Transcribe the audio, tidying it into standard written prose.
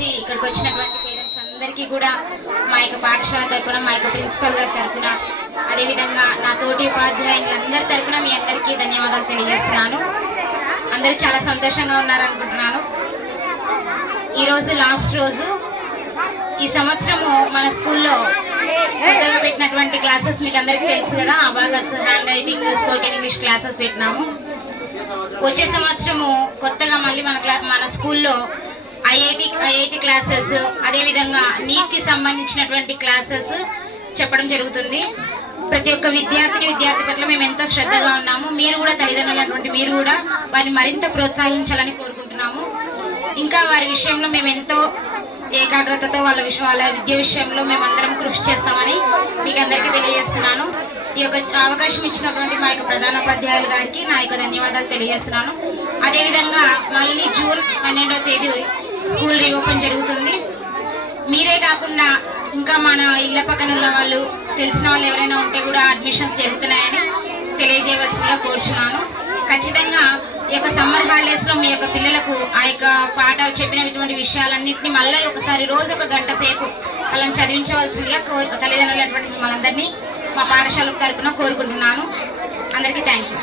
నుంచి ఇక్కడికి వచ్చినటువంటి పేరెంట్స్ అందరికీ కూడా మా యొక్క పాఠశాల తరఫున, మా యొక్క ప్రిన్సిపల్ గారి తరఫున, అదేవిధంగా నా తోటి ఉపాధ్యాయులందరి తరఫున మీ అందరికీ ధన్యవాదాలు తెలియజేస్తున్నాను. అందరూ చాలా సంతోషంగా ఉన్నారనుకుంటున్నాను. ఈరోజు లాస్ట్ రోజు. ఈ సంవత్సరము మన స్కూల్లో కొత్తగా పెట్టినటువంటి క్లాసెస్ మీకు అందరికీ తెలుసు కదా. Abacus, hand writing, spoken English classes పెట్టినాము. వచ్చే సంవత్సరము కొత్తగా మళ్ళీ మన స్కూల్లో ఐఐటి క్లాసెస్, అదేవిధంగా నీట్కి సంబంధించినటువంటి క్లాసెస్ చెప్పడం జరుగుతుంది. ప్రతి ఒక్క విద్యార్థి పట్ల మేము ఎంతో శ్రద్ధగా ఉన్నాము. మీరు కూడా తల్లిదండ్రులైనటువంటి మీరు కూడా వారిని మరింత ప్రోత్సహించాలని కోరుకుంటున్నాము. ఇంకా వారి విషయంలో మేము ఎంతో ఏకాగ్రతతో వాళ్ళ విద్య విషయంలో మేమందరం కృషి చేస్తామని మీకు అందరికీ తెలియజేస్తున్నాను. ఈ యొక్క అవకాశం ఇచ్చినటువంటి మా యొక్క ప్రధానోపాధ్యాయులు గారికి నా యొక్క ధన్యవాదాలు తెలియజేస్తున్నాను. అదేవిధంగా మళ్ళీ జూన్ 12వ తేదీ స్కూల్ రీఓపెన్ జరుగుతుంది. మీరే కాకుండా ఇంకా మన ఇళ్ల పక్కన ఉన్న వాళ్ళు, తెలిసిన వాళ్ళు ఎవరైనా ఉంటే కూడా అడ్మిషన్స్ జరుగుతున్నాయని తెలియజేయవలసిందిగా కోరుచున్నాను. ఖచ్చితంగా ఈ యొక్క సమ్మర్ హాలిడేస్లో మీ యొక్క పిల్లలకు ఆ యొక్క పాఠాలు చెప్పినటువంటి విషయాలన్నింటినీ మళ్ళీ ఒకసారి రోజు 1 గంట సేపు వాళ్ళని చదివించవలసిందిగా తల్లిదండ్రులైనటువంటి మిమ్మల్ని అందరినీ మా పాఠశాల తరపున కోరుకుంటున్నాను. అందరికీ థ్యాంక్ యూ.